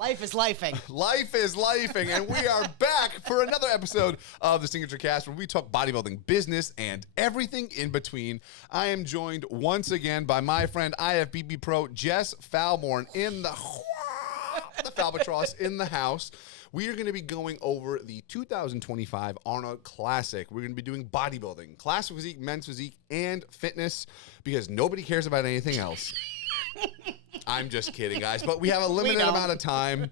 Life is lifing. Life is lifing, and we are back for another episode of the SignatureCAST, where we talk bodybuilding business and everything in between. I am joined once again by my friend Ifbb Pro Jess Falborn in the Falbatross in the house. We are going to be going over the 2025 Arnold Classic. We're going to be doing bodybuilding, classic physique, men's physique, and fitness, because nobody cares about anything else. I'm just kidding, guys. But we have a limited amount of time.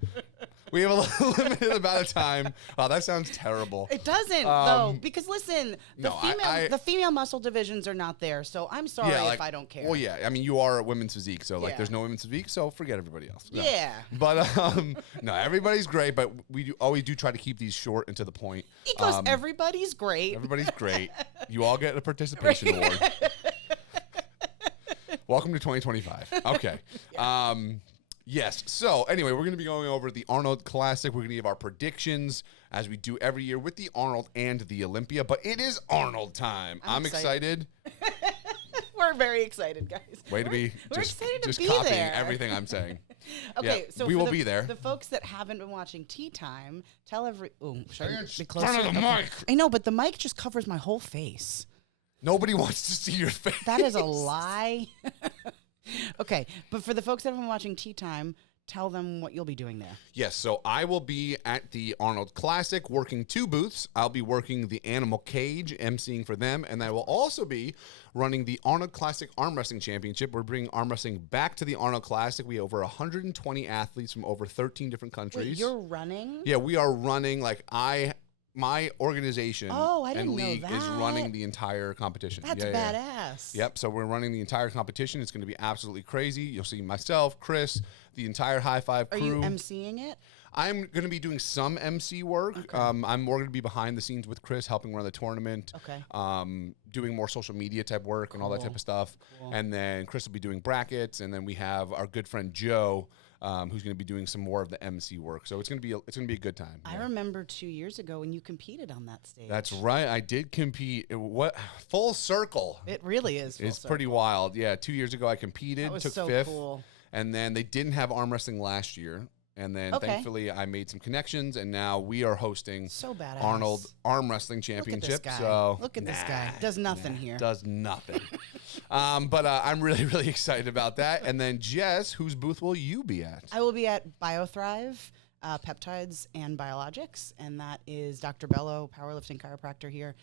We have a limited amount of time. Wow, that sounds terrible. It doesn't, though, because listen, the female muscle divisions are not there, so I'm sorry if I don't care. Well, yeah, I mean, you are a women's physique, so there's no women's physique, so forget everybody else. No. Yeah. But no, everybody's great, but we always do try to keep these short and to the point. Because everybody's great. Everybody's great. You all get a participation award. Welcome to 2025. Okay. Yes. So anyway, we're going to be going over the Arnold Classic. We're going to give our predictions as we do every year with the Arnold and the Olympia. But it is Arnold time. I'm excited. We're very excited, guys. We're excited to be copying there. Everything I'm saying. Okay, yeah, so we will be there. The folks that haven't been watching Tea Time, should I be closer? Front of the mic. I know, but the mic just covers my whole face. Nobody wants to see your face. That is a lie. Okay, but for the folks that have been watching Tea Time, tell them what you'll be doing there. Yes, so I will be at the Arnold Classic working 2 booths. I'll be working the Animal Cage, emceeing for them, and I will also be running the Arnold Classic Arm Wrestling Championship. We're bringing arm wrestling back to the Arnold Classic. We have over 120 athletes from over 13 different countries. Wait, you're running? Yeah, we are running. My organization and league is running the entire competition. That's badass. Yep, so we're running the entire competition. It's going to be absolutely crazy. You'll see myself, Chris, the entire High Five crew. Are you emceeing it? I'm going to be doing some MC work. Okay. I'm more going to be behind the scenes with Chris, helping run the tournament. Okay. Doing more social media type work and all that type of stuff. Cool. And then Chris will be doing brackets, and then we have our good friend Joe, who's going to be doing some more of the MC work. So it's going to be a good time. I remember 2 years ago when you competed on that stage. That's right. I did compete. Full circle. It really is. It's pretty wild. Yeah. 2 years ago I competed, took 5th. Cool. And then they didn't have arm wrestling last year. And then thankfully I made some connections, and now we are hosting Arnold Arm Wrestling Championship. Look at this guy. Does nothing here. Does nothing. But I'm really, really excited about that. And then Jess, whose booth will you be at? I will be at BioThrive, Peptides and Biologics, and that is Dr. Bello, powerlifting chiropractor here.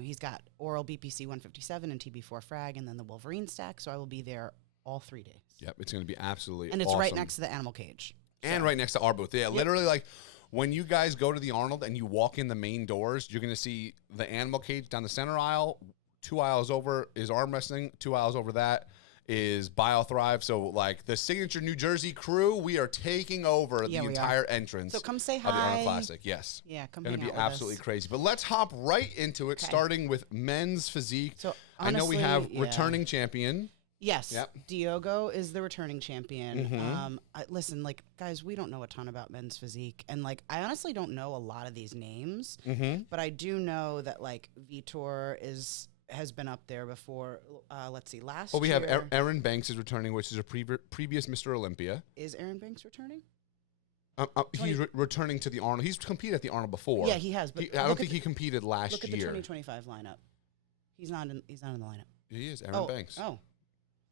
He's got oral BPC 157 and TB4 frag, and then the Wolverine stack. So I will be there all 3 days. Yep, it's going to be absolutely And it's awesome. right next to the Animal Cage. And right next to our booth. Yeah, literally, like, when you guys go to the Arnold and you walk in the main doors, you're going to see the Animal Cage down the center aisle. 2 aisles over is arm wrestling. 2 aisles over that is BioThrive. So, like, the Signature New Jersey crew, we are taking over the entire entrance. So come say hi. Of the Arnold Classic. Yes. Yeah, come Going to be with absolutely us. crazy. But let's hop right into it, starting with men's physique. So I know we have returning champion. Yes. Yep. Diogo is the returning champion. Mm-hmm. Listen, like, guys, we don't know a ton about men's physique. And, like, I honestly don't know a lot of these names. Mm-hmm. But I do know that, like, Vitor has been up there before. Let's see, last year. Well, we have Aaron Banks is returning, which is a previous Mr. Olympia. Is Aaron Banks returning? He's returning to the Arnold. He's competed at the Arnold before. Yeah, he has. But I don't think he competed last year. Look at the 2025 lineup. He's not in the lineup. He is, Aaron Banks. Oh.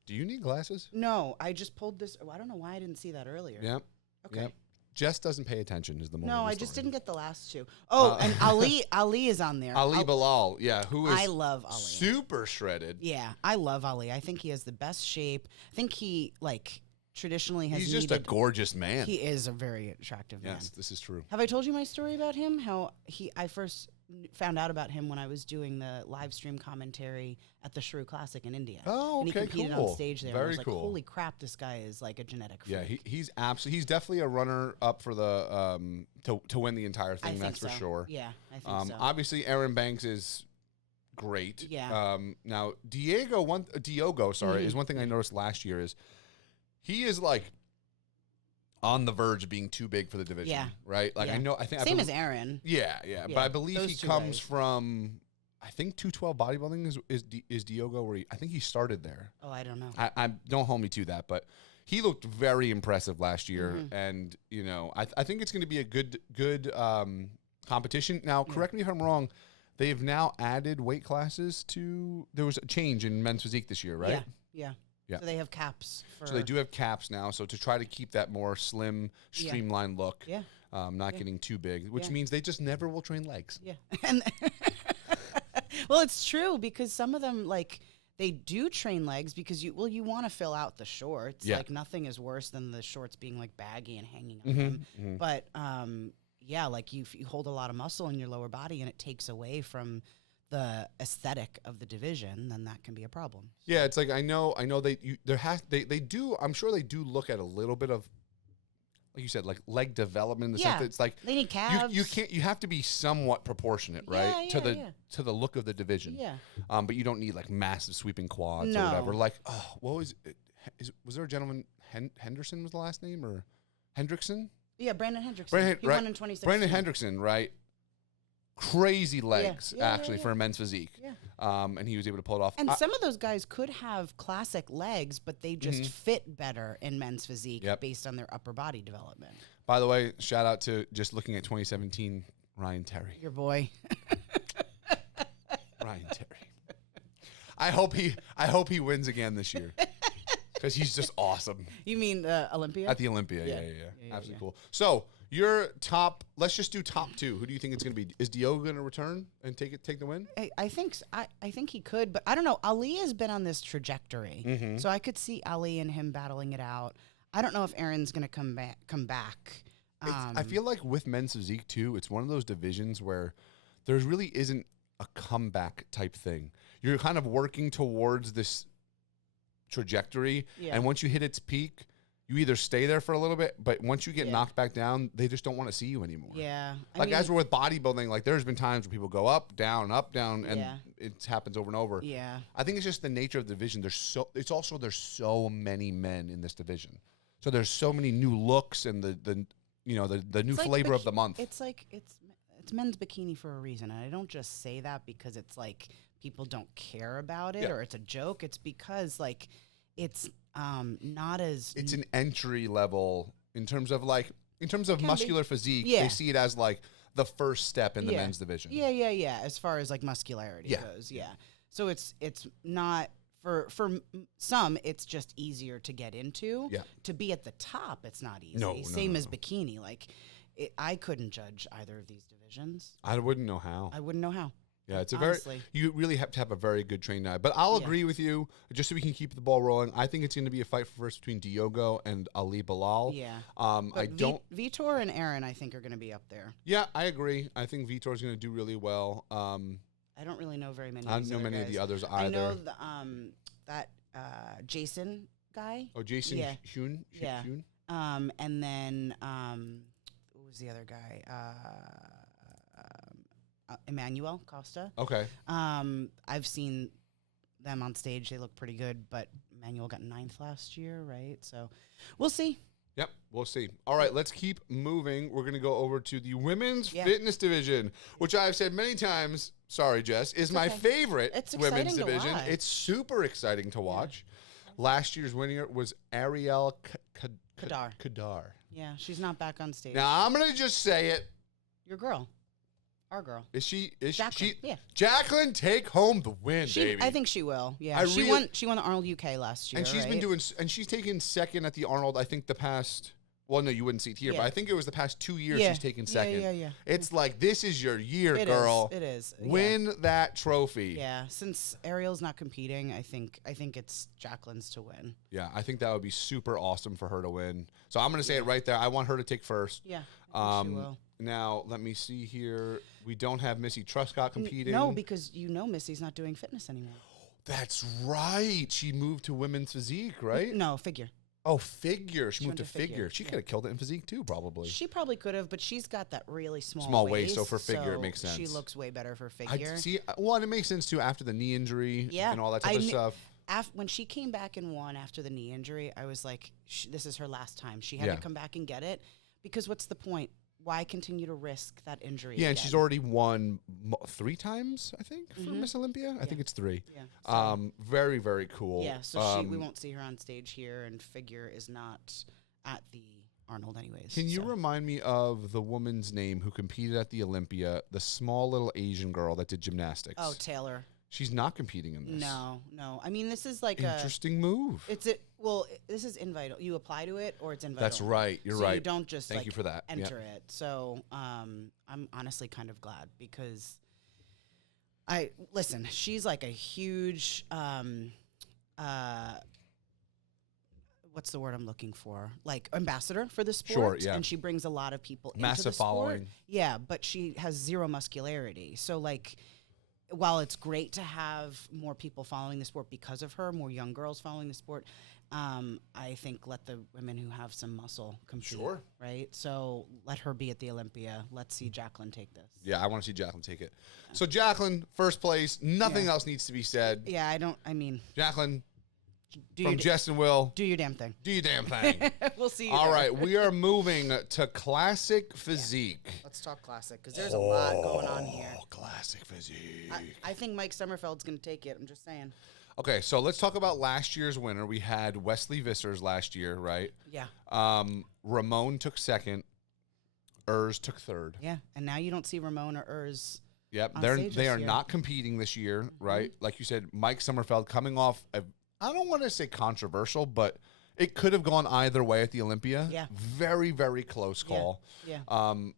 Do you need glasses? No, I just pulled this. I don't know why I didn't see that earlier. Yep. Okay. Yep. Jess doesn't pay attention is the moment. No, I just didn't get the last 2. Oh, and Ali is on there. Ali Bilal, yeah, who is I love Ali. Super shredded. Yeah, I love Ali. I think he has the best shape. I think he, like, traditionally has He's just a gorgeous man. He is a very attractive man. Yes, this is true. Have I told you my story about him? How I first found out about him when I was doing the live stream commentary at the Shrew Classic in India. Oh, and he competed on stage there. Very I was like, cool. Holy crap, this guy is like a genetic freak. Yeah, he's definitely a runner up for the to win the entire thing. That's for sure. Yeah, I think so. Obviously, Aaron Banks is great. Yeah. Now Diogo, is one thing I noticed last year is he is like on the verge of being too big for the division. Yeah. Right? Like I think same as Aaron. Yeah. But I believe he comes from I think 212 bodybuilding is Diogo where I think he started there. Oh, I don't know. I don't hold me to that, but he looked very impressive last year, and you know, I think it's going to be a good competition. Now, correct me if I'm wrong. They've now added weight classes to. There was a change in men's physique this year, right? Yeah. Yeah. So they have caps. So they do have caps now. So to try to keep that more slim, streamlined look, not getting too big, which means they just never will train legs. Yeah. And well, it's true because some of them like. They do train legs because you want to fill out the shorts. Yeah. Like nothing is worse than the shorts being like baggy and hanging on them. But like you hold a lot of muscle in your lower body and it takes away from the aesthetic of the division, then that can be a problem. Yeah, it's like I know they do. I'm sure they do look at a little bit of, like you said, like leg development in the sense that it's like they need calves. You have to be somewat proportionate, right? To the look of the division. Yeah. But you don't need like massive sweeping quads or whatever. Like, what was it? Was there a gentleman Henderson was the last name or Hendrickson? Yeah, Brandon Hendrickson. He won in 2016. Brandon Hendrickson, right? Crazy legs, for a men's physique. Yeah. And he was able to pull it off. And some of those guys could have classic legs, but they just fit better in men's physique based on their upper body development. By the way, shout out to just looking at 2017, Ryan Terry. Your boy. Ryan Terry. I hope he wins again this year. Because he's just awesome. You mean Olympia? At the Olympia, yeah. Absolutely cool. So your top, let's just do top two. Who do you think it's going to be? Is Diogo going to return and take the win? I think I think he could, but I don't know. Ali has been on this trajectory, so I could see Ali and him battling it out. I don't know if Aaron's going to come back. I feel like with men's physique too, it's one of those divisions where there really isn't a comeback type thing. You're kind of working towards this trajectory, and once you hit its peak, you either stay there for a little bit, but once you get knocked back down, they just don't want to see you anymore. Yeah. As we're with bodybuilding, like there's been times where people go up, down, and it happens over and over. Yeah. I think it's just the nature of the division. There's so many men in this division. So there's so many new looks and the new flavor of the month. It's like it's men's bikini for a reason. And I don't just say that because it's like people don't care about it or it's a joke. It's because like it's not as it's an entry level in terms of muscular physique. They see it as like the first step in the men's division. Yeah. As far as like muscularity goes, So it's not for some. It's just easier to get into. Yeah. To be at the top, it's not easy. Same as bikini. Like I couldn't judge either of these divisions. I wouldn't know how. Yeah, it's you really have to have a very good trained eye. But I'll agree with you, just so we can keep the ball rolling. I think it's going to be a fight first between Diogo and Ali Bilal. Yeah. Vitor and Aaron, I think, are going to be up there. Yeah, I agree. I think Vitor's going to do really well. I don't really know very many. I don't know many of the others either. I know that Jason guy. Oh, Jason Hune? Yeah. And then who was the other guy? Emmanuel Costa. Okay. I've seen them on stage. They look pretty good, but Emmanuel got 9th last year, right? So we'll see. Yep, we'll see. All right, let's keep moving. We're going to go over to the women's fitness division, which I've said many times, sorry, Jess, is my favorite women's division. It's super exciting to watch. Last year's winner was Ariel Kadar. Yeah, she's not back on stage. Now, I'm going to just say it. Your girl. Our girl. Is she? Jacqueline, yeah. Jacqueline, take home the win, baby. I think she will. Yeah. She won the Arnold UK last year. And she's been doing, and she's taken second at the Arnold, I think the past, well, no, you wouldn't see it here, but I think it was the past 2 years she's taken second. Yeah. It's like, this is your year, girl. It is. Win that trophy. Yeah. Since Ariel's not competing, I think it's Jacqueline's to win. Yeah. I think that would be super awesome for her to win. So I'm going to say it right there. I want her to take first. Yeah. I think she will. Now, let me see here. We don't have Missy Truscott competing. No, because Missy's not doing fitness anymore. That's right. She moved to women's physique, right? No, figure. Oh, figure. She moved to figure. She could have killed it in physique too, probably. She probably could have, but she's got that really small waist. So for figure, it makes sense. She looks way better for figure. And it makes sense too after the knee injury and all that type of stuff. When she came back and won after the knee injury, I was like, this is her last time. She had to come back and get it, because what's the point? Why continue to risk that injury? Yeah, and she's already won 3 times, I think, for Miss Olympia. I think it's 3. Yeah. So, very, very cool. yeah. So we won't see her on stage here, and figure is not at the Arnold anyways. Can you remind me of the woman's name who competed at the Olympia, the small little Asian girl that did gymnastics? Oh, Taylor. She's not competing in this. No. I mean, this is like interesting move. This is invite. You apply to it, or it's invite. That's right. You're right. You don't just Thank you for that. Enter it. So I'm honestly kind of glad because she's like a huge what's the word I'm looking for? Like ambassador for the sport. Sure, yeah. And she brings a lot of people into Massive the sport. following. Yeah, but she has zero muscularity. So like, while it's great to have more people following the sport because of her, more young girls following the sport, I think let the women who have some muscle compete. Sure. Right? So let her be at the Olympia. Let's see Jacqueline take this. Yeah, I want to see Jacqueline take it. So Jacqueline, first place. Nothing else needs to be said. Yeah, Jacqueline, from Jess and Will. Do your damn thing. Do your damn thing. We'll see you All there. right, we are moving to classic physique. Yeah. Let's talk classic because there's a lot going on here. Classic physique. I think Mike Sommerfeld's going to take it. I'm just saying. Okay, so let's talk about last year's winner. We had Wesley Vissers last year, right? Yeah. Ramon took second. Urs took third. Yeah, and now you don't see Ramon or Urs. Yep, they are not competing this year, right? Like you said, Mike Sommerfeld coming off I don't want to say controversial, but it could have gone either way at the Olympia. Yeah. Very, very close call. Yeah.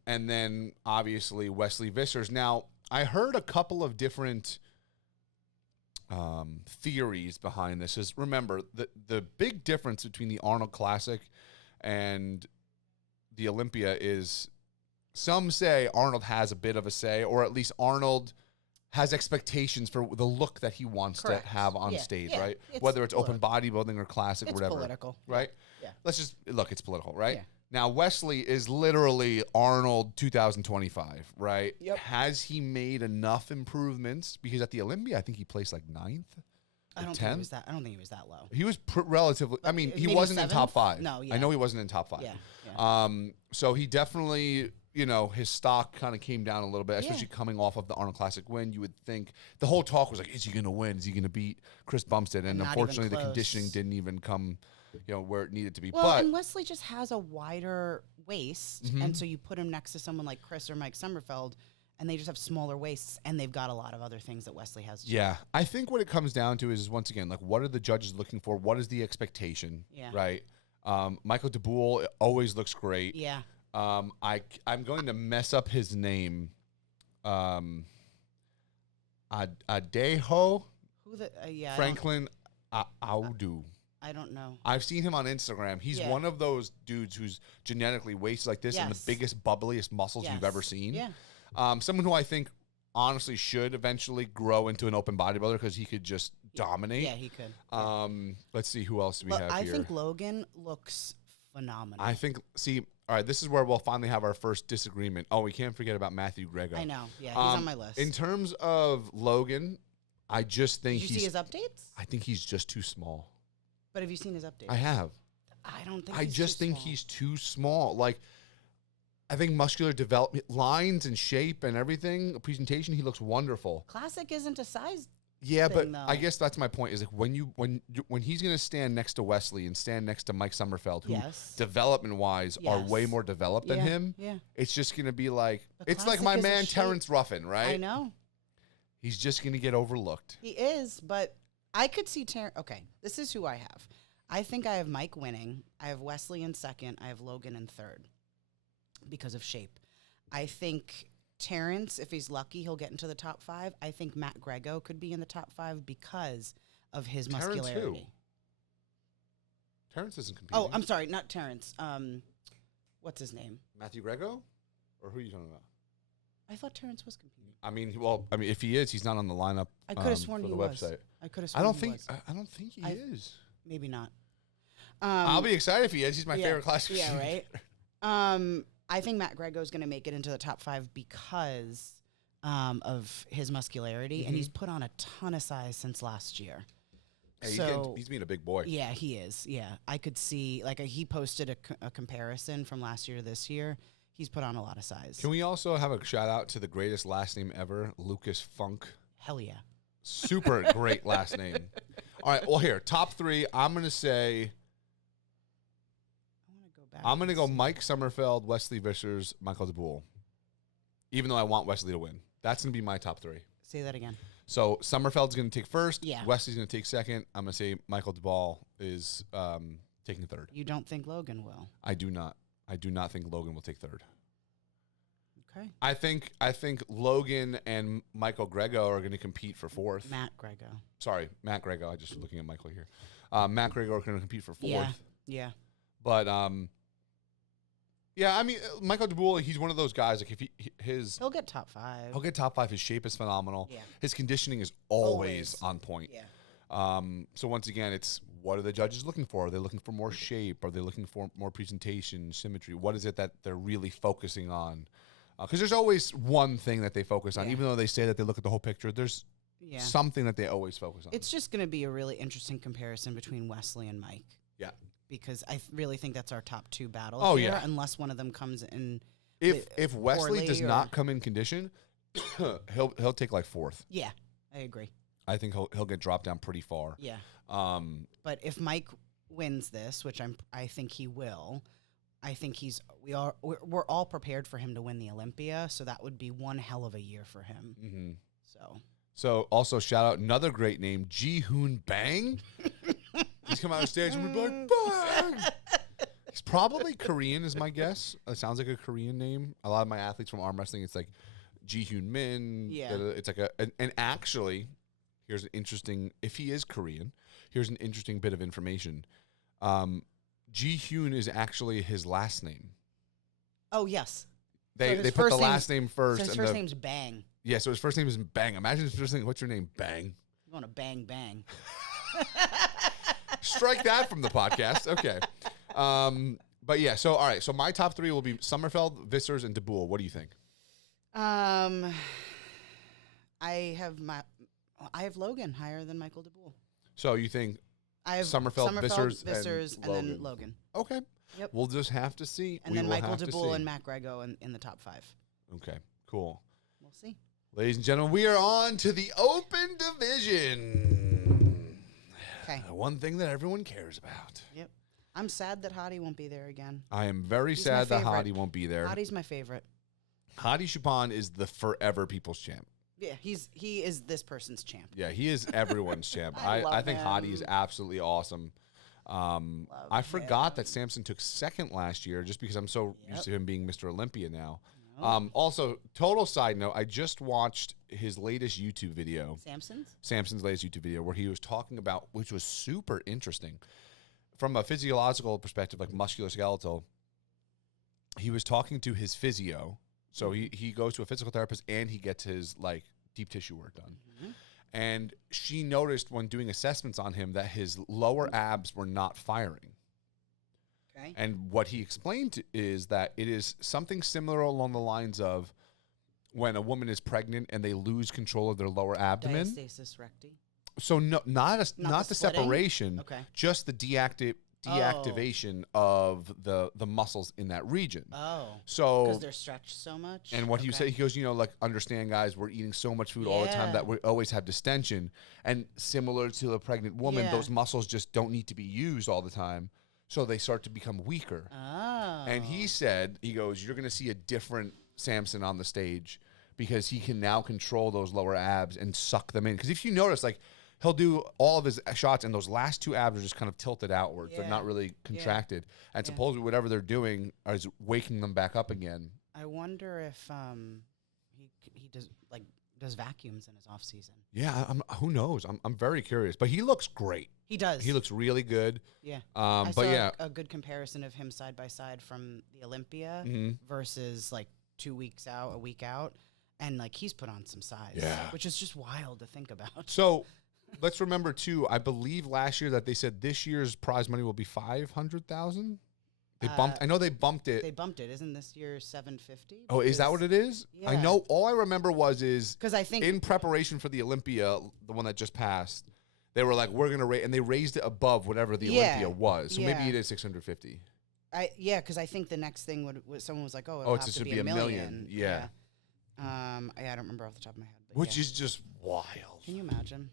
And then obviously Wesley Vissers. Now, I heard a couple of different theories behind this. Is remember the big difference between the Arnold Classic and the Olympia is some say Arnold has a bit of a say, or at least Arnold has expectations for the look that he wants to have on stage, right? Whether it's open bodybuilding or classic or whatever. It's political. Right? Yeah. Let's just, look, it's political, right? Yeah. Now, Wesley is literally Arnold 2025, right? Yep. Has he made enough improvements? Because at the Olympia, I think he placed like 9th. I don't think he was that low. He was relatively, I mean, he maybe wasn't in 7th? top 5. No, yeah. I know he wasn't in top 5. Yeah. So he definitely, his stock kind of came down a little bit, especially coming off of the Arnold Classic win. You would think the whole talk was like, is he going to win? Is he going to beat Chris Bumstead? And unfortunately, the conditioning didn't even come, where it needed to be. Well, and Wesley just has a wider waist, and so you put him next to someone like Chris or Mike Sommerfeld, and they just have smaller waists, and they've got a lot of other things that Wesley has too. Yeah. I think what it comes down to is, once again, like, what are the judges looking for? What is the expectation? Yeah. Right? Michael DeBoule always looks great. Yeah. I'm going to mess up his name. Adeho Who the? Franklin Audu. I don't know. I've seen him on Instagram. He's one of those dudes who's genetically wasted like this and the biggest, bubbliest muscles you've ever seen. Yeah. Someone who I think honestly should eventually grow into an open bodybuilder because he could just dominate. Yeah, he could. Let's see who else do we have I here. think Logan looks phenomenal. All right, this is where we'll finally have our first disagreement. Oh, we can't forget about Matthew Grego. I know. Yeah, he's on my list. In terms of Logan, I just think Did you see his updates? I think he's just too small. But have you seen his updates? I have. I don't think. I just think he's too small. Like, I think muscular development, lines and shape and everything, presentation, he looks wonderful. Classic isn't a size. Yeah, thing, but though. I guess that's my point. Is like when he's going to stand next to Wesley and stand next to Mike Sommerfeld, who development wise are way more more than him. Yeah. It's just going to be like it's like Classic my is a man shape. Terrence Ruffin, right? I know. He's just going to get overlooked. He is, but I could see Terrence. Okay, this is who I have. I think I have Mike winning. I have Wesley in second. I have Logan in third because of shape. I think Terrence, if he's lucky, he'll get into the top 5. I think Matt Grego could be in the top 5 because of his muscularity. Terrence isn't competing. Oh, I'm sorry, not Terrence. What's his name? Matthew Grego? Or who are you talking about? I thought Terrence was competing. I mean, if he is, he's not on the lineup. I could have sworn for he the was. website. I could have sworn I don't think he is. Maybe not. I'll be excited if he is. He's my favorite classic. Yeah, right. I think Matt Grego is going to make it into the top 5 because of his muscularity, and he's put on a ton of size since last year. Yeah, he's being a big boy. Yeah, he is. Yeah, I could see, like, he posted a comparison from last year to this year. he's put on a lot of size. Can we also have a shout out to the greatest last name ever, Lucas Funk? Hell yeah. Super great last name. All right, well, here, top 3. I'm going to say, I'm going to go Mike Sommerfeld, Wesley Vissers, Michael DeBoule. Even though I want Wesley to win. That's going to be my top 3. Say that again. So Sommerfeld's going to take first. Yeah. Wesley's going to take second. I'm going to say Michael DeBoule is taking third. You don't think Logan will? I do not. I do not think Logan will take third. Okay. I think Logan and Michael Grego are going to compete for fourth. Matt Grego. Sorry, Matt Grego. I just was looking at Michael here. Matt Grego are going to compete for fourth. Yeah. But yeah, I mean, Michael DeBoule, he's one of those guys. Like if he'll get top 5. He'll get top 5. His shape is phenomenal. Yeah. His conditioning is always on point. Yeah. So once again, it's what are the judges looking for? Are they looking for more shape? Are they looking for more presentation, symmetry? What is it that they're really focusing on? Because there's always one thing that they focus on, even though they say that they look at the whole picture. There's something that they always focus on. It's just going to be a really interesting comparison between Wesley and Mike. Yeah. Because I really think that's our top 2 battles here, unless one of them comes in. If Wesley does not come in condition, he'll take like 4th. Yeah, I agree. I think he'll get dropped down pretty far. Yeah. But if Mike wins this, which I think he will, I think we're all prepared for him to win the Olympia, so that would be one hell of a year for him. Mm-hmm. So also shout out another great name, Ji-Hoon Bang. He's come out on stage and we'd be like, bang! He's probably Korean is my guess. It sounds like a Korean name. A lot of my athletes from arm wrestling, it's like Ji-Hoon Min. Yeah. It's like and actually, here's an interesting, if he is Korean, here's an interesting bit of information. Ji-Hoon is actually his last name. Oh, yes. They put the last name first. So his first name's Bang. Yeah, so his first name is Bang. Imagine his first name. What's your name? Bang. You want to bang, bang. Strike that from the podcast. Okay. But yeah, so all right. So my top 3 will be Sommerfeld, Vissers, and DeBoule. What do you think? I have Logan higher than Michael DeBoule. So you think I have Sommerfeld, Vissers, and then Logan. Okay. Yep. We'll just have to see. And then Michael DeBoule and Matt Grego in the top 5. Okay, cool. We'll see. Ladies and gentlemen, we are on to the open division. Okay. The one thing that everyone cares about. Yep. I'm sad that Hadi won't be there again. I am very He's sad my that favorite. Hadi won't be there. Hadi's my favorite. Hadi Chupin is the forever people's champ. Yeah, he is this person's champ. Yeah, he is everyone's champ. I I think love Hadi is him. absolutely awesome. I forgot that Samson took second last year just because I'm so used to him being Mr. Olympia now. Also, total side note, I just watched his latest YouTube video. Samson's latest YouTube video where he was talking about, which was super interesting. From a physiological perspective, like musculoskeletal, he was talking to his physio. So he goes to a physical therapist and he gets his like deep tissue work done. Mm-hmm. And she noticed when doing assessments on him that his lower abs were not firing. Okay. And what he explained is that it is something similar along the lines of when a woman is pregnant and they lose control of their lower abdomen. Diastasis recti. So no, not the separation, just the deactivation of the muscles in that region. Oh, so because they're stretched so much. And what he said, he goes, like, understand, guys, we're eating so much food all the time that we always have distension, and similar to a pregnant woman, those muscles just don't need to be used all the time, so they start to become weaker. Oh. And he said, he goes, you're going to see a different Samson on the stage because he can now control those lower abs and suck them in. Because if you notice, like, he'll do all of his shots, and those last 2 abs are just kind of tilted outwards. They're not really contracted. And supposedly whatever they're doing is waking them back up again. I wonder if he does vacuums in his off season. Yeah, who knows? I'm very curious. But he looks great. He does. He looks really good. Yeah. I saw yeah, a good comparison of him side by side from the Olympia versus like 2 weeks out, a week out, and like he's put on some size, which is just wild to think about. So. Let's remember too. I believe last year that they said this year's prize money will be $500,000. They bumped. I know they bumped it. They bumped it. Isn't this year $750,000? Oh, is that what it is? Yeah. I know. All I remember is because I think in preparation for the Olympia, the one that just passed, they were like, "We're gonna raise," and they raised it above whatever the Olympia was. So maybe it is $650,000. Because I think the next thing would someone was like, oh, Oh, it'll have to be a million. Yeah. I don't remember off the top of my head. But Which is just wild. Can you imagine?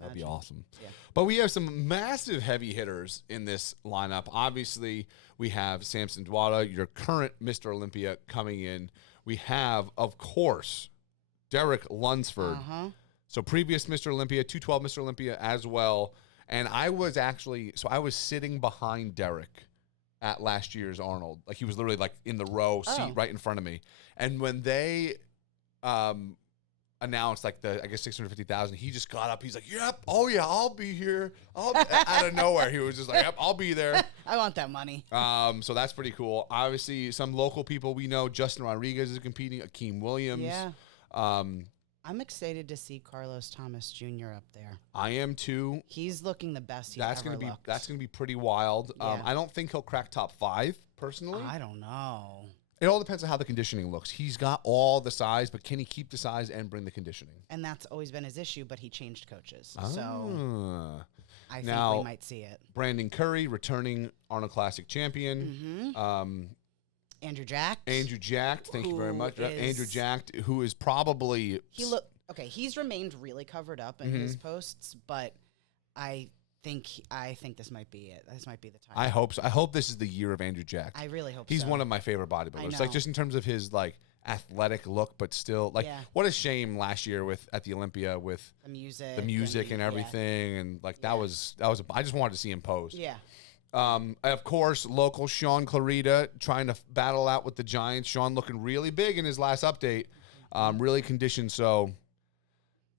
That'd be awesome. Yeah. But we have some massive heavy hitters in this lineup. Obviously, we have Samson Dwada, your current Mr. Olympia, coming in. We have, of course, Derek Lunsford. So previous Mr. Olympia, 212 Mr. Olympia as well. And I was sitting behind Derek at last year's Arnold. Like, he was literally like in the row seat right in front of me. And when they announced like the, I guess, 650,000, he just got up. He's like, yep, oh yeah, I'll be here. Out of nowhere, he was just like, yep, I'll be there. I want that money. So that's pretty cool. Obviously, some local people we know, Justin Rodriguez is competing, Akeem Williams. Yeah. I'm excited to see Carlos Thomas Jr. up there. I am too. He's looking the best he's That's ever gonna looked. That's gonna be pretty wild. Yeah. I don't think he'll crack top 5 personally. I don't know. It all depends on how the conditioning looks. He's got all the size, but can he keep the size and bring the conditioning? And that's always been his issue, but he changed coaches. Ah. So I think we might see it. Brandon Curry, returning Arnold Classic champion. Andrew Jack. Andrew Jack, thank you very much. is- Andrew Jack, who is probably... He's remained really covered up in his posts, but I think this might be it. This might be the time. I hope so. I hope this is the year of Andrew Jack. I really hope He's so. one of my favorite bodybuilders. Like, know. just in terms of his, like, athletic look, but still, like, what a shame last year at the Olympia with the music, and everything, and like that was I just wanted to see him pose. Yeah. Of course, local Sean Clarita trying to battle out with the Giants. Sean looking really big in his last update, really conditioned. So,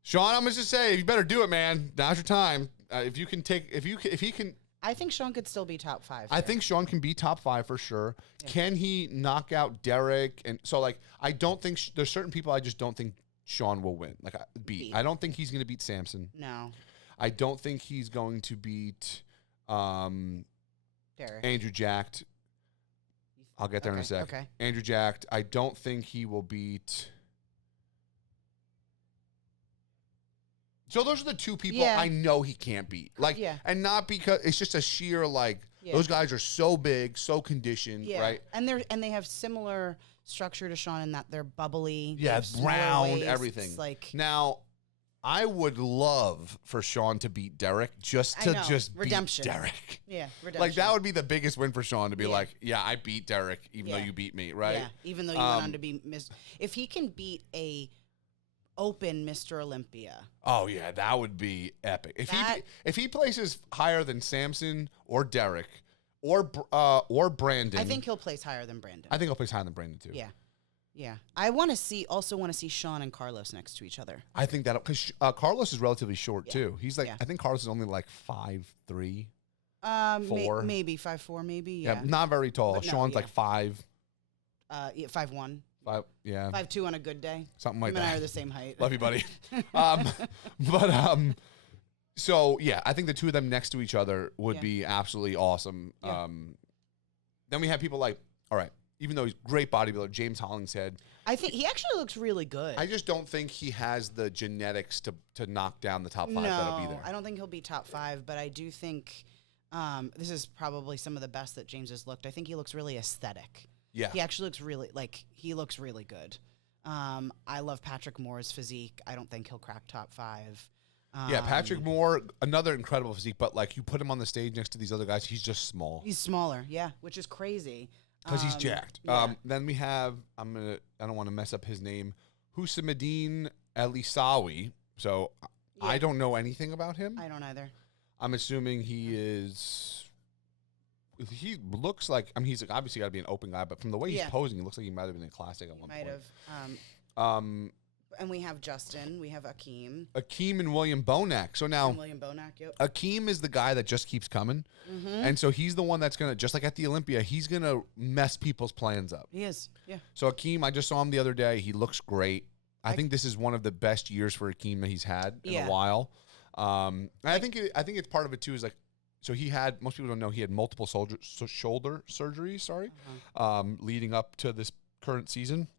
Sean, I'm gonna just say, you better do it, man. Now's your time. If he can. I think Sean could still be top 5. I think Sean can be top 5 for sure. Yeah. Can he knock out Derek? And so, like, I don't think there's certain people I just don't think Sean will win. Like, beat. I don't think he's going to beat Samson. No. I don't think he's going to beat Derek. Andrew Jack. I'll get there in a sec. Okay. Andrew Jack. I don't think he will beat. So those are the two people I know he can't beat. Like, and not because it's just a sheer, like, those guys are so big, so conditioned, right? And they have similar structure to Sean in that they're bubbly. Yeah, round, waists, everything. Like, now, I would love for Sean to beat Derek just redemption. Beat Derek. Yeah, redemption. Like, that would be the biggest win for Sean to be like, yeah, I beat Derek even though you beat me, right? Yeah, even though you went on to be if he can beat a open Mr. Olympia. Oh yeah, that would be epic. If he places higher than Samson or Derek or Brandon, I think he'll place higher than Brandon. I think he'll place higher than Brandon too. Yeah. Yeah, I want to see Sean and Carlos next to each other. I think that because Carlos is relatively short too. He's like I think Carlos is only like 5'3", 4, maybe 5'4", maybe. Yeah, not very tall. But no, Sean's like 5. 5'1". 5, yeah. 5'2" on a good day. Something like Him that. and I are the same height. Love you, buddy. So yeah, I think the two of them next to each other would be absolutely awesome. Yeah. Then we have people like, all right, even though he's a great bodybuilder, James Hollingshead. I think he actually looks really good. I just don't think he has the genetics to knock down the top 5 that'll be there. I don't think he'll be top 5, but I do think this is probably some of the best that James has looked. I think he looks really aesthetic. Yeah. He actually looks he looks really good. I love Patrick Moore's physique. I don't think he'll crack top 5. Yeah, Patrick Moore, another incredible physique, but like you put him on the stage next to these other guys, he's just small. He's smaller, yeah, which is crazy. Because he's jacked. Yeah. Then we have, I don't want to mess up his name, Husamuddin Elisawi. So I don't know anything about him. I don't either. I'm assuming he looks like, I mean, he's obviously got to be an open guy, but from the way he's posing, he looks like he might have been in classic at one point. Might have. And we have Justin. We have Akeem. Akeem and William Bonac. So now, William Bonac, yep. Akeem is the guy that just keeps coming. And so he's the one that's going to, just like at the Olympia, he's going to mess people's plans up. He is, yeah. So Akeem, I just saw him the other day. He looks great. I think this is one of the best years for Akeem that he's had in a while. And I think it's part of it too. Is like, so he had, most people don't know, he had multiple shoulder surgeries. Leading up to this current season.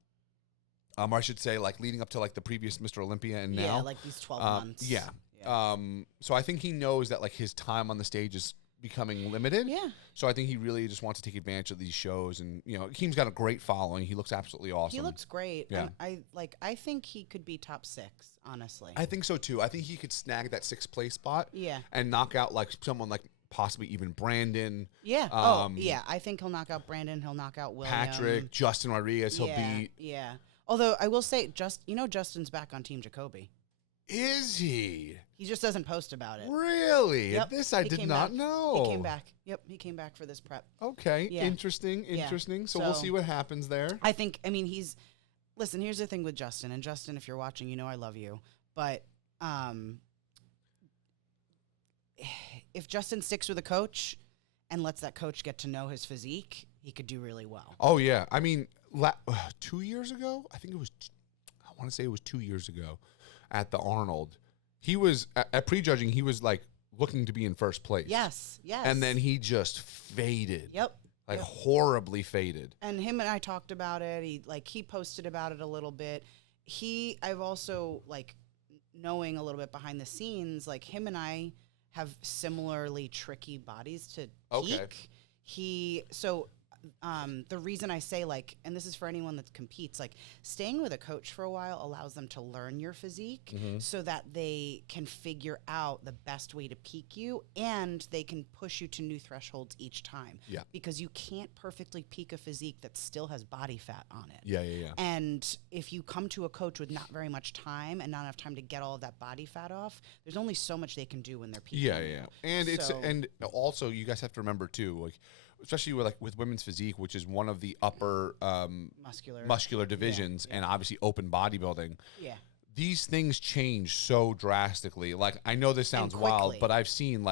Or I should say, like leading up to like the previous Mr. Olympia and now, like these 12 months. So I think he knows that like his time on the stage is becoming limited. Yeah. So I think he really just wants to take advantage of these shows, and Keem's got a great following. He looks absolutely awesome. He looks great. Yeah. And I think he could be top 6, honestly. I think so too. I think he could snag that 6th place spot. Yeah. And knock out like someone like possibly even Brandon. Yeah. Yeah. I think he'll knock out Brandon. He'll knock out William. Patrick, Justin Rodriguez. He'll beat. Yeah. Although I will say, Justin's back on Team Jacoby. Is he? He just doesn't post about it. Really? Yep. This I did not know. He came back. Yep, he came back for this prep. Okay, Yeah. Interesting. So we'll see what happens there. Listen, here's the thing with Justin. And Justin, if you're watching, I love you. But if Justin sticks with a coach and lets that coach get to know his physique, he could do really well. Oh, yeah. I mean, 2 years ago, I want to say it was 2 years ago at the Arnold. He was, at prejudging, he was like looking to be in first place. Yes. And then he just faded. Yep. Horribly faded. And him and I talked about it. He posted about it a little bit. I've also, knowing a little bit behind the scenes, him and I have similarly tricky bodies to peak. Okay. The reason I say, and this is for anyone that competes, staying with a coach for a while allows them to learn your physique so that they can figure out the best way to peak you, and they can push you to new thresholds each time. Yeah. Because you can't perfectly peak a physique that still has body fat on it. Yeah. And if you come to a coach with not very much time and not enough time to get all of that body fat off, there's only so much they can do when they're peaking. Yeah. And also you guys have to remember too, especially with women's physique, which is one of the upper muscular divisions, and obviously open bodybuilding. Yeah. These things change so drastically. I know this sounds wild, but I've seen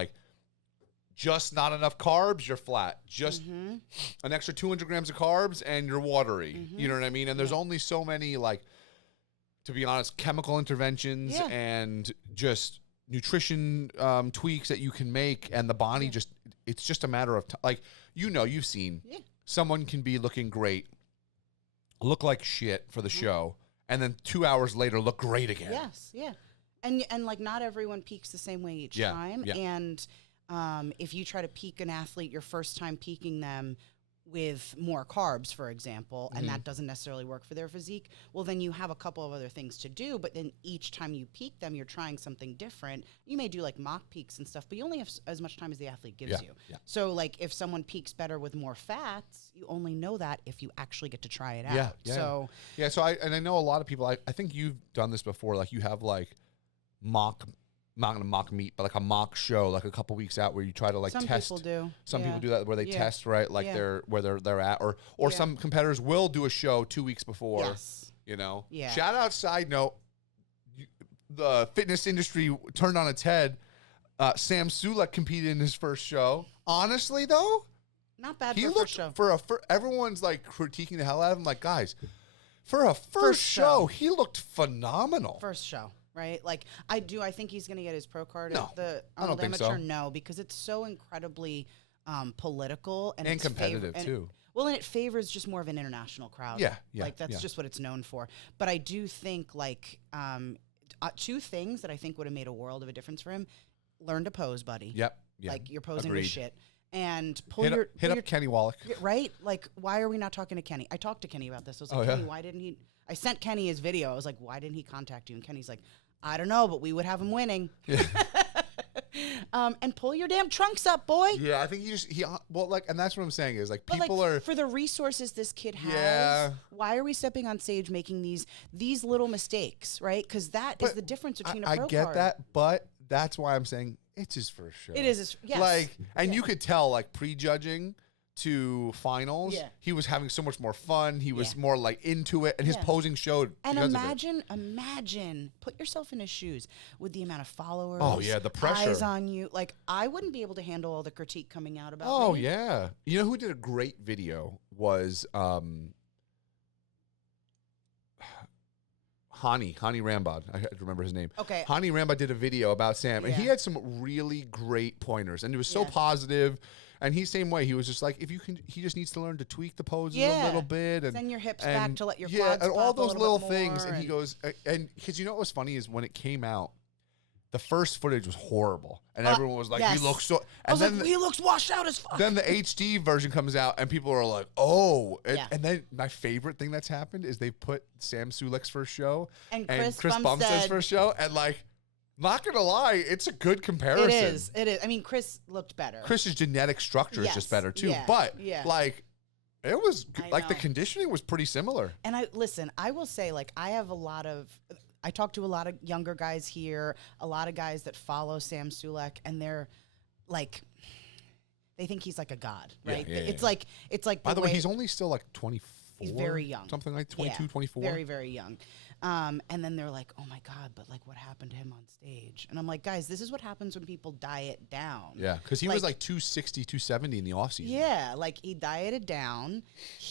just not enough carbs, you're flat. Just an extra 200 grams of carbs and you're watery. You know what I mean? And there's only so many, to be honest, chemical interventions and just nutrition tweaks that you can make, and the body it's just a matter of you've seen someone can be looking great, look like shit for the show, and then 2 hours later look great again. Yes, yeah. And not everyone peaks the same way each time. Yeah. And if you try to peak an athlete your first time peaking them with more carbs, for example, and that doesn't necessarily work for their physique, well, then you have a couple of other things to do, but then each time you peak them, you're trying something different. You may do mock peaks and stuff, but you only have as much time as the athlete gives you. Yeah. So if someone peaks better with more fats, you only know that if you actually get to try it out. So I know a lot of people, I think you've done this before, you have mock, not gonna mock meet, but a mock show, a couple weeks out where you try to some test. People do. Some people do that where they test where they're at, or some competitors will do a show 2 weeks before. Yes. Yeah. Shout out, side note, the fitness industry turned on its head. Sam Sulek competed in his first show. Honestly, though, not bad. He for looked first show. for everyone's critiquing the hell out of him. Guys, for a first show, he looked phenomenal. First show. Right? I think he's going to get his pro card No, at the I don't think Amateur. so. No, because it's so incredibly political and it's competitive too. And it favors just more of an international crowd. Yeah. That's just what it's known for. But I do think two things that I think would have made a world of a difference for him: learn to pose, buddy. Yep. You're posing Agreed. with shit. And hit up Kenny Wallach. Right? Why are we not talking to Kenny? I talked to Kenny about this. I was like, Kenny, why didn't he? I sent Kenny his video. I was like, why didn't he contact you? And Kenny's like, I don't know, but we would have him winning. Yeah. And pull your damn trunks up, boy. Yeah, I think and that's what I'm saying is people are for the resources this kid has. Yeah. Why are we stepping on stage making these little mistakes, right? Because that is the difference between a pro I get card. that, but that's why I'm saying it's his first show. It is his, yes. You could tell prejudging to finals, he was having so much more fun. He was more into it, and his posing showed. And imagine, put yourself in his shoes with the amount of followers. Oh yeah, the pressure, eyes on you. I wouldn't be able to handle all the critique coming out about me. Oh yeah, you know who did a great video was Hani Rambod. I remember his name. Okay. Hani Rambod did a video about Sam, and he had some really great pointers, and it was so positive. And he's same way. He was just he just needs to learn to tweak the poses a little bit, and send your hips back to let your quads and all pop those a little bit things. more, And he goes, and because what was funny is when it came out, the first footage was horrible, and everyone was like, yes. "He looks so." I was And like, he looks washed out as fuck. then the HD version comes out, and people are like, "Oh!" Yeah. And then my favorite thing that's happened is they put Sam Sulek's first show and Chris Bumstead's first show, and like, not gonna lie, it's a good comparison. It is. It is. I mean, Chris looked better. Chris's genetic structure is just better too, Yeah. but Yeah. like, it was like the know. conditioning was pretty similar. And I will say, like, I talk to a lot of younger guys here, a lot of guys that follow Sam Sulek, and they're like, they think he's like a god, right? Yeah, it's like By the way, he's only still like 24. He's very young. Something like 22, 24. Very, very young. And then they're like, oh my God, but like what happened to him on stage? And I'm like, guys, this is what happens when people diet down. Yeah, because he was like 260, 270 in the offseason. Yeah, like he dieted down.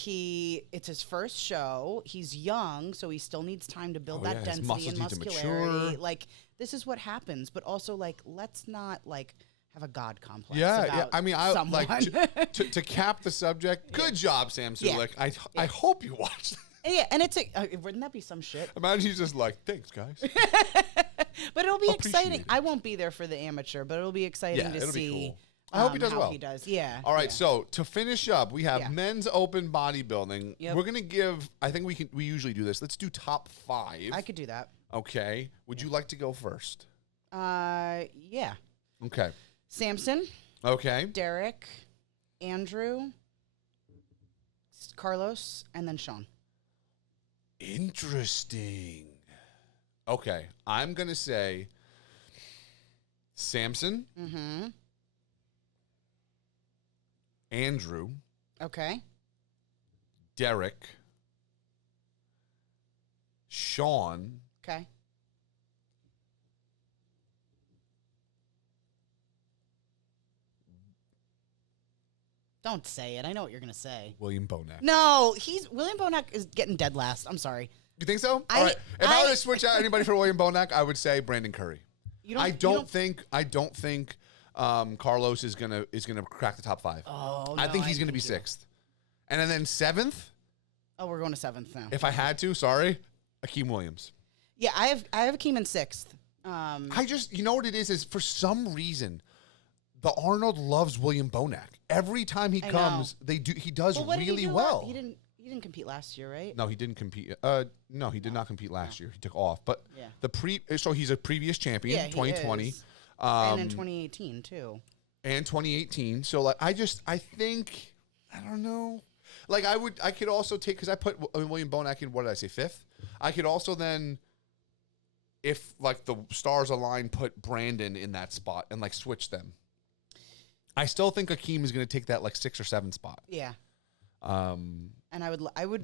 It's his first show. He's young, so he still needs time to build that his density muscles and need to muscularity. mature. Like this is what happens, but also like let's not like have a god complex. Yeah. about I mean, I someone. like to cap the subject. Good job, Sam Sulek. I hope you watched. Yeah, and wouldn't that be some shit? Imagine he's just like, thanks, guys. But it'll be Appreciate exciting. it. I won't be there for the amateur, but it'll be exciting to it'll see. be cool. I hope he does how well. He does, yeah. All right, yeah. so to finish up, we have Yeah. men's open bodybuilding. Yep. We're gonna give. I think we usually do this. Let's do top 5. I could do that. Okay. Would you like to go first? Yeah. Okay. Samson, Okay. Derek, Andrew, Carlos, and then Sean. Interesting. Okay, I'm gonna say Samson, Mm-hmm. Andrew, Okay. Derek, Sean, Okay. Don't say it. I know what you're gonna say. William Bonac. No, William Bonac is getting dead last. I'm sorry. You think so? I- All right. If I were I- to switch out anybody for William Bonac, I would say Brandon Curry. I don't think Carlos is gonna crack the top 5. Oh, I no, think he's gonna be you- 6th, and then 7th. Oh, we're going to 7th now. If I had to, sorry, Akeem Williams. Yeah, I have Akeem in 6th. I just, you know what it is for some reason, the Arnold loves William Bonac. Every time he I comes, he does Well, what did really he do well. He didn't compete last year, right? No, he didn't compete. No, he did not compete last year. He took off. But Yeah. so he's a previous champion, Yeah, he 2020. is. And in 2018 too. And 2018. So like, I think, I don't know. Like I could also take, because I put William Bonac in, what did I say, 5th? I could also then, if like the stars align, put Brandon in that spot and like switch them. I still think Akeem is going to take that like 6th or 7th spot. Yeah. And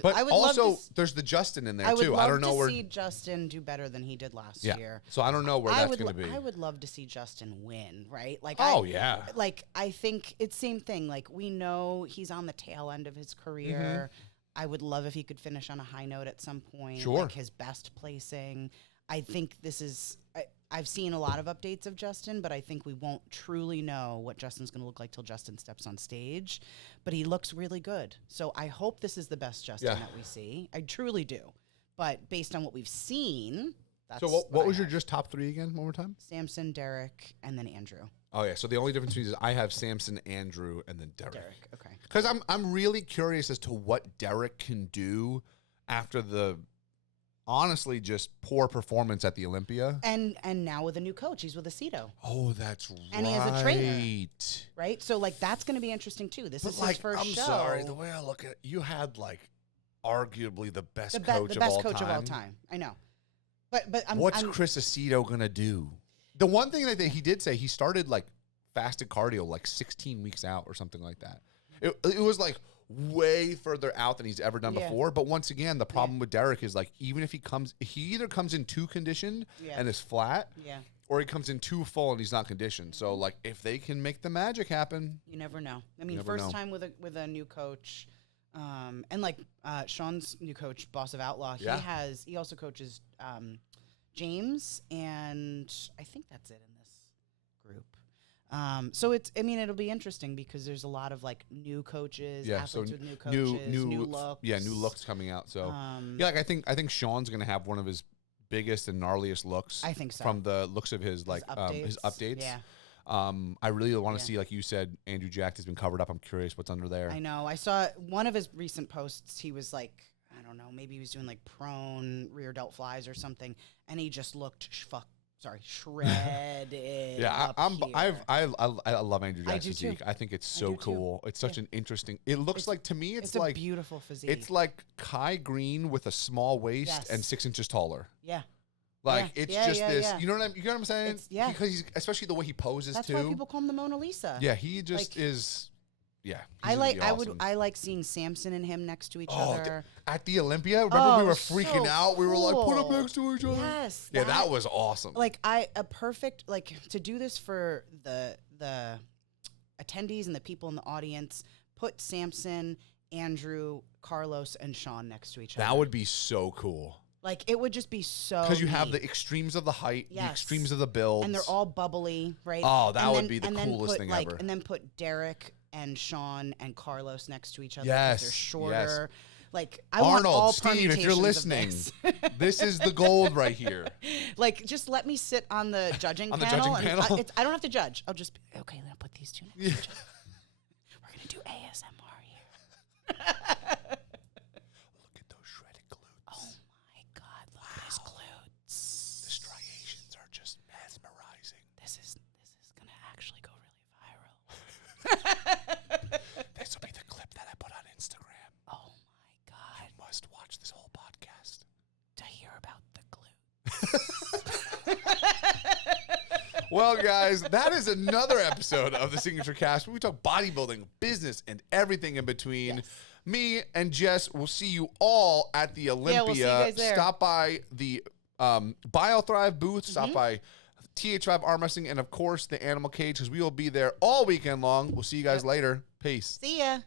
But also, love to, there's the Justin in there I would too. love I don't know to where. see Justin do better than he did last Yeah. year. So I don't know where that's going to be. I would love to see Justin win, right? Like, Oh, yeah. Like, I think it's same thing. Like, we know he's on the tail end of his career. I would love if he could finish on a high note at some point. Sure. Like his best placing. I think this is. I've seen a lot of updates of Justin, but I think we won't truly know what Justin's going to look like till Justin steps on stage. But he looks really good. So I hope this is the best Justin that we see. I truly do. But based on what we've seen, that's So what was I your have. just top 3 again? One more time. Samson, Derek, and then Andrew. Oh yeah. So the only difference is I have Samson, Andrew, and then Derek. Okay. Because I'm really curious as to what Derek can do after the honestly just poor performance at the Olympia. And now with a new coach, he's with Aceto, Oh, that's right. And he has a trainer. Right? So like that's going to be interesting too. This is But his first I'm show. sorry, the way I look at it, you had like arguably the best the coach best of all coach time. of all time. I know. But What's I'm, Chris Aceto gonna do? The one thing that he did say, he started like fasted cardio like 16 weeks out or something like that. It was like way further out than he's ever done Yeah. before. But once again, the problem with Derek is like, even if he either comes in too conditioned and is flat, yeah, or he comes in too full and he's not conditioned. So like, if they can make the magic happen, you never know. I mean, Never first know. time with a new coach, and like Sean's new coach, Boss of Outlaw, Yeah. he also coaches James, and I think that's it in this group. So it'll be interesting because there's a lot of like new coaches, athletes with new coaches, new looks. Yeah, new looks coming out. So yeah, like I think Sean's gonna have one of his biggest and gnarliest looks. I think so. From the looks of his his updates. Yeah. I really want to see, like you said, Andrew Jack has been covered up. I'm curious what's under there. I know. I saw one of his recent posts. He was like, I don't know, maybe he was doing like prone rear delt flies or something, and he just looked shredded. Yeah, I love Andrew Jack's do too. physique. I think it's so cool. It's such an interesting. It looks like to me, it's a like beautiful physique. It's like Kai Green with a small waist and 6 inches taller. Yeah. Like it's just this. Yeah. You know what I'm saying? Yeah. Because he's, especially the way he poses That's too. why people call him the Mona Lisa. Yeah, he just is. Yeah, I like seeing Samson and him next to each other at the Olympia. Remember we were so freaking out. We were like, put them cool. next to each other. Yes, yeah, that was awesome. Like a perfect to do this for the attendees and the people in the audience. Put Samson, Andrew, Carlos, and Sean next to each other. That would be so cool. Like it would just be so because you have the extremes of the height, the extremes of the builds, and they're all bubbly, right? Oh, that would be the coolest thing ever. And then put Derek and Sean and Carlos next to each other. Yes, they're shorter. Yes. Like I want all Arnold, Steve, if you're listening, this is the gold right here. Like, just let me sit on the judging on panel. The judging panel? I don't have to judge. I'll just okay. Then put these two next to each other. We're gonna do ASMR here. Look at those shredded glutes. Oh my God! Look at his glutes. The striations are just mesmerizing. This is gonna actually go really viral. This will be the clip that I put on Instagram. Oh my God! You must watch this whole podcast to hear about the glutes. Well, guys, that is another episode of the Signature Cast where we talk bodybuilding, business, and everything in between. Yes. Me and Jess will see you all at the Olympia. Yeah, we'll see you guys there. Stop by the BioThrive booth. Stop by TH5 Arm Wrestling, and, of course, the Animal Cage, because we will be there all weekend long. We'll see you guys later. Peace. See ya.